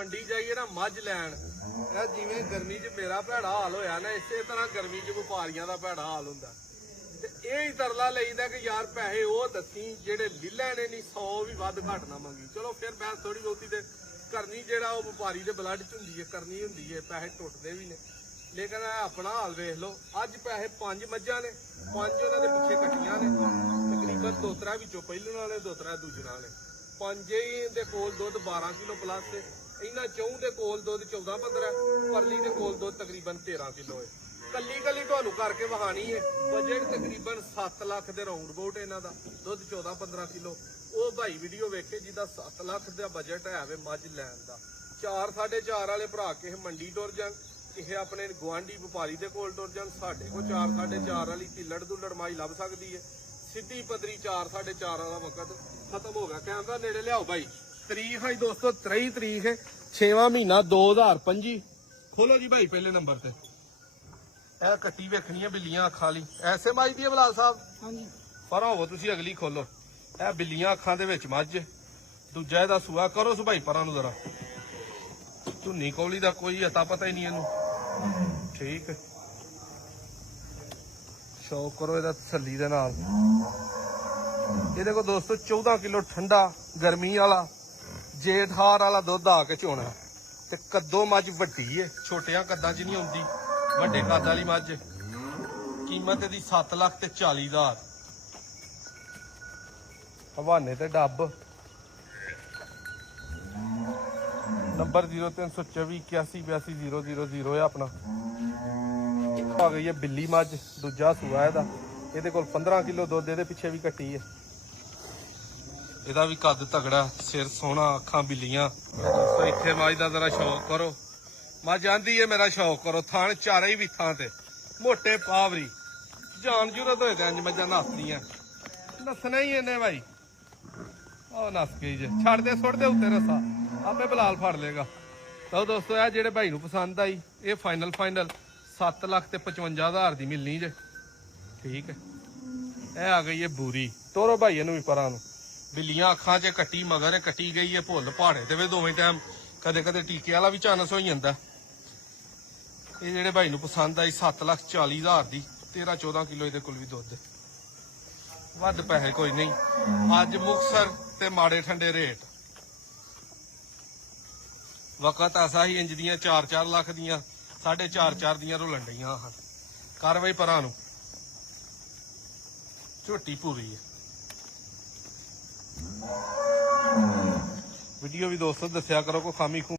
ਮੰਡੀ ਜਾਈਏ ਨਾ ਮੱਝ ਲੈਣ, ਇਹ ਜਿਵੇਂ ਗਰਮੀ 'ਚ ਮੇਰਾ ਭੈੜਾ ਹਾਲ ਹੋਇਆ ਨਾ, ਇਸੇ ਤਰ੍ਹਾਂ ਗਰਮੀ 'ਚ ਵਪਾਰੀਆਂ ਦਾ ਭੈੜਾ ਹਾਲ ਹੁੰਦਾ। ਤੇ ਇਹ ਹੀ ਤਰਲਾ ਲਈਦਾ ਕਿ ਯਾਰ ਪੈਸੇ ਉਹ ਦੱਸੀ ਜਿਹੜੇ ਲੈ ਲੈਣੇ ਨਹੀਂ, 100 ਵੀ ਵੱਧ ਘੱਟ ਨਾ ਮੰਗੀ। ਚਲੋ ਫਿਰ ਮੈਂ ਥੋੜੀ ਬਹੁਤੀ ਤੇ ਕਰਨੀ, ਜਿਹੜਾ ਉਹ ਵਪਾਰੀ ਦੇ ਬਲੱਡ 'ਚ ਹੁੰਦੀ ਹੈ, ਕਰਨੀ ਹੁੰਦੀ ਹੈ, ਪੈਸੇ ਟੁੱਟਦੇ ਵੀ ਨੇ। ਲੇਕਿਨ ਆਪਣਾ ਹਾਲ ਵੇਖ ਲਓ, ਅੱਜ ਪੈਸੇ 5 ਮੱਝਾਂ ਨੇ, 5 ਉਹਨਾਂ ਦੇ ਪਿੱਛੇ ਕੱਟੀਆਂ ਨੇ, ਤਕਰੀਬਨ 2-3 ਵਿੱਚੋਂ ਪਹਿਲਣ ਵਾਲੇ 2-3 ਦੂਜਣਾ ਵਾਲੇ, 5 ਹੀ ਦੇ ਕੋਲ ਦੁੱਧ 12 ਕਿਲੋ ਪਲੱਸ, ਇਹਨਾਂ 4 ਦੇ ਕੋਲ ਦੁੱਧ 14-15, ਪਰਲੀ ਦੇ ਕੋਲ ਦੁੱਧ ਤਕਰੀਬਨ 13 ਕਿਲੋ ਹੈ। ਕੱਲੀ ਤੁਹਾਨੂੰ ਕਰਕੇ ਵਹਾਣੀ ਹੈ। ਬਜਟ ਤਕਰੀਬਨ 7 ਲੱਖ ਦੇ ਰਾਉਂਡ ਅਬਾਊਟ ਇਹਨਾਂ ਦਾ, ਦੁੱਧ 14-15 ਕਿਲੋ। ਉਹ ਭਾਈ ਵੀਡੀਓ ਵੇਖੇ ਜਿਹਦਾ 7 ਲੱਖ ਦਾ ਬਜਟ ਹੈ ਵੇ ਮੱਝ ਲੈਣ ਦਾ। 4-4.5 ਵਾਲੇ ਭਰਾ ਕਿਸੇ ਮੰਡੀ ਟੁਰ ਜਾਣ, ਕਿਸੇ ਆਪਣੇ ਗੁਆਂਢੀ ਵਪਾਰੀ ਦੇ ਕੋਲ ਟੁਰ ਜਾਣ, ਸਾਡੇ ਕੋਲ 4-4.5 ਵਾਲੀ ਤਿੱਲੜ ਦੁੱਲੜ ਮਾਈ ਲੱਭ ਸਕਦੀ ਹੈ। ਸਿੱਧੀ ਪਦਰੀ 4-4.5 ਵਾਲਾ ਵਕਤ ਖਤਮ ਹੋ ਗਿਆ। ਕੈਮਰਾ ਨੇੜੇ ਲਿਆਓ ਭਾਈ। ਤਰੀਕ ਹੈ ਦੋਸਤੋ 23 ਤਰੀਕ ਹੈ 6ਵਾਂ ਮਹੀਨਾ 2025। ਖੋਲੋ ਜੀ ਭਾਈ ਪਹਿਲੇ ਨੰਬਰ ਤੇ। ਇਹ ਕੱਟੀ ਵੇਖਣੀ ਹੈ ਬਿੱਲੀਆਂ ਅੱਖਾਂ ਵਾਲੀ, ਐਸੇ ਮੱਝ ਦੀ ਹੈ ਬਲਾਲ ਸਾਹਿਬ? ਹਾਂਜੀ। ਪਰ ਹੋਵੋ ਤੁਸੀਂ ਅਗਲੀ ਖੋਲੋ। ਇਹ ਬਿੱਲੀਆਂ ਅੱਖਾਂ ਦੇ ਵਿੱਚ ਮੱਝ, ਦੂਜਾ ਇਹਦਾ ਸੂਆ। ਕਰੋ ਸੁ ਭਾਈ ਪਰਾਂ ਨੂੰ ਜ਼ਰਾ, ਧੁੰਨੀ ਕੌਲੀ ਦਾ ਕੋਈ ਅਤਾ ਪਤਾ ਹੀ ਨਹੀਂ ਇਹਨੂੰ। ਠੀਕ ਹੈ, ਸ਼ੌਕ ਕਰੋ ਇਹਦਾ ਤਸੱਲੀ ਦੇ ਨਾਲ। ਇਹਦੇ ਕੋਲ ਦੋਸਤੋ 14 ਕਿਲੋ ਠੰਡਾ ਗਰਮੀ ਵਾਲਾ ਜੇਠ ਹਾਰ ਵਾਲਾ ਦੁੱਧ ਆ ਕੇ ਚੋਣਾ। ਤੇ ਕੱਦੋਂ ਮੱਝ ਵੱਡੀ ਏ, ਛੋਟਿਆਂ ਕੱਦਾਂ 'ਚ ਨਹੀਂ ਆਉਂਦੀ, ਵੱਡੇ ਕੱਦ ਵਾਲੀ ਮੱਝ। ਕੀਮਤ ਇਹਦੀ 7 ਲੱਖ ਤੇ 40 ਹਜ਼ਾਰ। ਹਵਾਨੇ ਤੇ ਡੱਬ। ਨੰਬਰ 0324818000 ਹੈ ਆਪਣਾ। ਆ ਗਈ ਹੈ ਬਿੱਲੀ ਮੱਝ, ਦੂਜਾ ਸੂਆ ਇਹਦਾ। ਇਹਦੇ ਕੋਲ 15 ਕਿਲੋ ਦੁੱਧ, ਇਹਦੇ ਪਿੱਛੇ ਵੀ ਕੱਟੀ ਹੈ। ਇਹਦਾ ਵੀ ਕੱਦ ਤਗੜਾ, ਸਿਰ ਸੋਹਣਾ, ਅੱਖਾਂ ਬਿੱਲੀਆਂ। ਦੋਸਤੋ ਇੱਥੇ ਮੱਝ ਦਾ ਜ਼ਰਾ ਸ਼ੌਕ ਕਰੋ। ਮੱਝ ਆਂਦੀ ਹੈ ਮੇਰਾ ਸ਼ੌਕ ਕਰੋ। ਥਣ ਚਾਰੇ ਵੀ ਥਾਂ ਤੇ ਮੋਟੇ ਪਾਵਰੀ, ਜਾਨ ਜੂਰਤ ਹੋਏ ਤੇ ਇੰਜ ਮੱਝਾਂ ਨੱਸਦੀਆਂ। ਨੱਸਣਾ ਹੀ ਇਹਨੇ ਭਾਈ। ਉਹ ਨੱਸ ਗਈ ਜੇ, ਛੱਡ ਦੇ ਸੁੱਟ ਦੇ ਉੱਤੇ ਰਸਾ, ਆਪੇ ਬਲਾਲ ਫੜ ਲੇਗਾ। ਤਾਂ ਦੋਸਤੋ ਇਹ ਜਿਹੜੇ ਭਾਈ ਨੂੰ ਪਸੰਦ ਆਈ, ਇਹ ਫਾਈਨਲ 7 ਲੱਖ ਤੇ 55 ਹਜ਼ਾਰ ਦੀ ਮਿਲਣੀ ਜੇ। ਠੀਕ ਹੈ, ਇਹ ਆ ਗਈ ਹੈ ਬੂਰੀ। ਤੋਰੋ ਭਾਈ ਇਹਨੂੰ ਵੀ ਪਰਾਂ ਨੂੰ। ਬਿੱਲੀਆਂ ਅੱਖਾਂ 'ਚ ਕੱਟੀ ਮਗਰ ਕੱਟੀ ਗਈ ਹੈ, ਭੁੱਲ ਪਹਾੜੇ ਤੇ ਵੀ ਦੋਵੇਂ ਟਾਈਮ ਕਦੇ ਟੀਕੇ ਵਾਲਾ ਵੀ ਚਾਨਸ ਹੋ ਜਾਂਦਾ। ਇਹ ਜਿਹੜੇ ਭਾਈ ਨੂੰ ਪਸੰਦ ਆਈ 7 ਲੱਖ 40 ਹਜ਼ਾਰ ਦੀ, 13-14 ਕਿਲੋ ਇਹਦੇ ਕੋਲ ਵੀ ਦੁੱਧ। ਵੱਧ ਪੈਸੇ ਕੋਈ ਨਹੀਂ। ਅੱਜ ਮੁਕਤਸਰ ਤੇ ਮਾੜੇ ਠੰਡੇ ਰੇਟ। ਵਕਤ ਐਸਾ ਹੀ ਇੰਜ ਦੀਆਂ 4-4 ਲੱਖ ਦੀਆਂ, 4.5 ਦੀਆਂ ਰੁਲਣ ਡਈਆਂ ਹਨ। ਕਾਰਵਾਈ ਪਰਾਂ ਨੂੰ, ਝੋਟੀ ਪੂਰੀ ਹੈ। ਵੀਡੀਓ ਵੀ ਦੋਸਤੋ ਦੱਸਿਆ ਕਰੋ ਕੋਈ ਖਾਮੀ